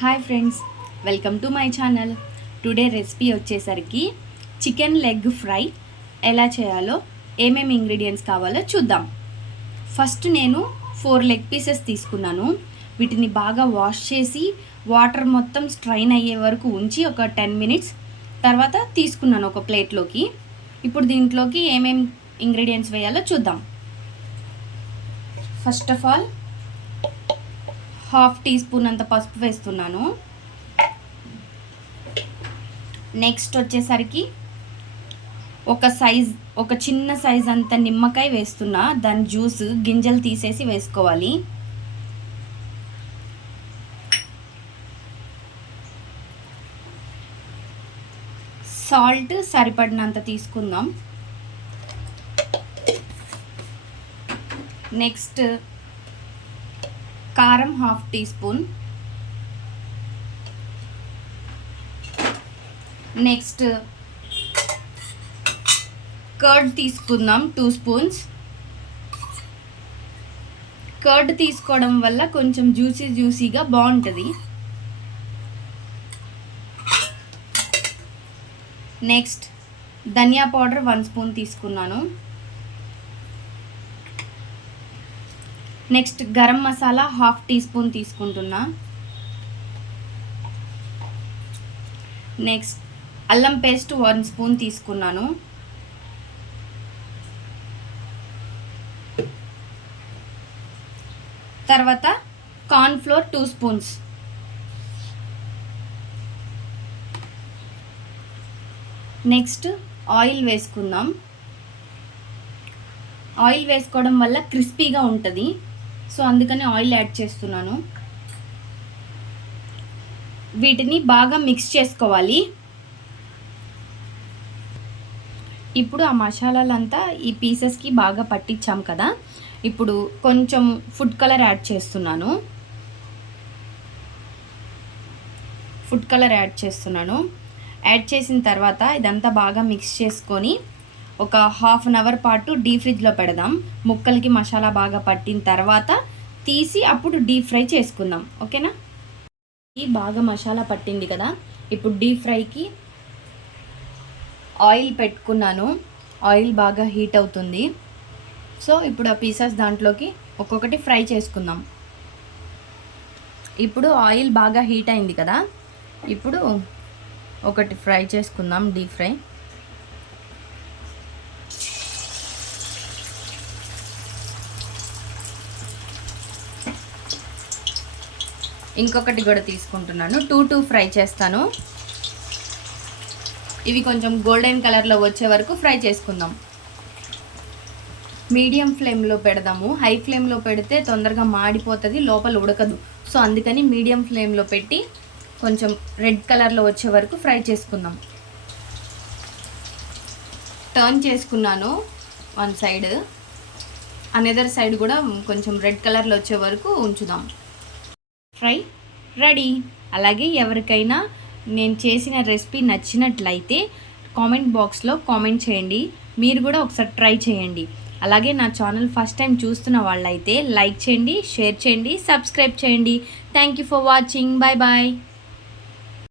Hi friends, welcome to my channel. Today recipe వచ్చేసరికి chicken leg fry ఎలా చేయాలో, ఏమేమి ఇంగ్రీడియంట్స్ కావాలో చూద్దాం. ఫస్ట్ నేను 4 లెగ్ పీసెస్ తీసుకున్నాను. వీటిని బాగా వాష్ చేసి వాటర్ మొత్తం స్ట్రైన్ అయ్యే వరకు ఉంచి ఒక 10 మినిట్స్ తర్వాత తీసుకున్నాను ఒక ప్లేట్లోకి. ఇప్పుడు దీంట్లోకి ఏమేమి ఇంగ్రీడియంట్స్ వేయాలో చూద్దాం. First of all 1/2 teaspoon అంత పసుపు వేస్తున్నాను. నెక్స్ట్ వచ్చేసరికి ఒక చిన్న సైజ్ అంత నిమ్మకాయ వేస్తున్నా. దాని జ్యూస్ గింజలు తీసేసి వేసుకోవాలి. సాల్ట్ సరిపడినంత తీసుకుందాం. నెక్స్ట్ కారం 1/2 టీ స్పూన్. నెక్స్ట్ కర్డ్ తీసుకుందాం 2 స్పూన్స్. కర్డ్ తీసుకోవడం వల్ల కొంచెం జ్యూసీగా బాగుంటుంది. నెక్స్ట్ ధనియా పౌడర్ 1 స్పూన్ తీసుకున్నాను. Next garam masala 1/2 teaspoon తీసుకుంటున్నా. నెక్స్ట్ అల్లం పేస్ట్ 1 స్పూన్ తీసుకున్నాను. తర్వాత corn flour 2 spoons. Next oil వేసుకుందాం. ఆయిల్ వేసుకోవడం వల్ల క్రిస్పీగా ఉంటుంది, సో అందుకని ఆయిల్ యాడ్ చేస్తున్నాను. వీటిని బాగా మిక్స్ చేసుకోవాలి. ఇప్పుడు ఆ మసాలాలంతా ఈ పీసెస్కి బాగా పట్టించాం కదా, ఇప్పుడు కొంచెం ఫుడ్ కలర్ యాడ్ చేస్తున్నాను. యాడ్ చేసిన తర్వాత ఇదంతా బాగా మిక్స్ చేసుకొని ఒక 1/2 అవర్ పాటు డీప్ ఫ్రిడ్జ్లో పెడదాం. ముక్కలకి మసాలా బాగా పట్టిన తర్వాత తీసి అప్పుడు డీప్ ఫ్రై చేసుకుందాం. ఓకేనా? బాగా మసాలా పట్టింది కదా, ఇప్పుడు డీప్ ఫ్రైకి ఆయిల్ పెట్టుకున్నాను. ఆయిల్ బాగా హీట్ అవుతుంది. సో ఇప్పుడు ఆ పీసెస్ దాంట్లోకి ఒక్కొక్కటి ఫ్రై చేసుకుందాం. ఇప్పుడు ఆయిల్ బాగా హీట్ అయింది కదా, ఇప్పుడు ఒకటి ఫ్రై చేసుకుందాం డీప్ ఫ్రై. ఇంకొకటి కూడా తీసుకుంటున్నాను. 2 ఫ్రై చేస్తాను. ఇవి కొంచెం గోల్డెన్ కలర్లో వచ్చే వరకు ఫ్రై చేసుకుందాం. మీడియం ఫ్లేమ్లో పెడదాము. హై ఫ్లేమ్లో పెడితే తొందరగా మాడిపోతుంది, లోపల ఉడకదు. సో అందుకని మీడియం ఫ్లేమ్లో పెట్టి కొంచెం రెడ్ కలర్లో వచ్చే వరకు ఫ్రై చేసుకుందాం. టర్న్ చేసుకున్నాను 1 సైడ్, అనదర్ సైడ్ కూడా కొంచెం రెడ్ కలర్లో వచ్చే వరకు ఉంచుదాం. Fry ready. అలాగే ఎవరికైనా నేను చేసిన రెసిపీ నచ్చినట్లయితే కామెంట్ బాక్స్లో కామెంట్ చేయండి. మీరు కూడా ఒకసారి ట్రై చేయండి. అలాగే నా ఛానల్ ఫస్ట్ టైం చూస్తున్న వాళ్ళైతే లైక్ చేయండి, షేర్ చేయండి, సబ్స్క్రైబ్ చేయండి. Thank you for watching. Bye bye.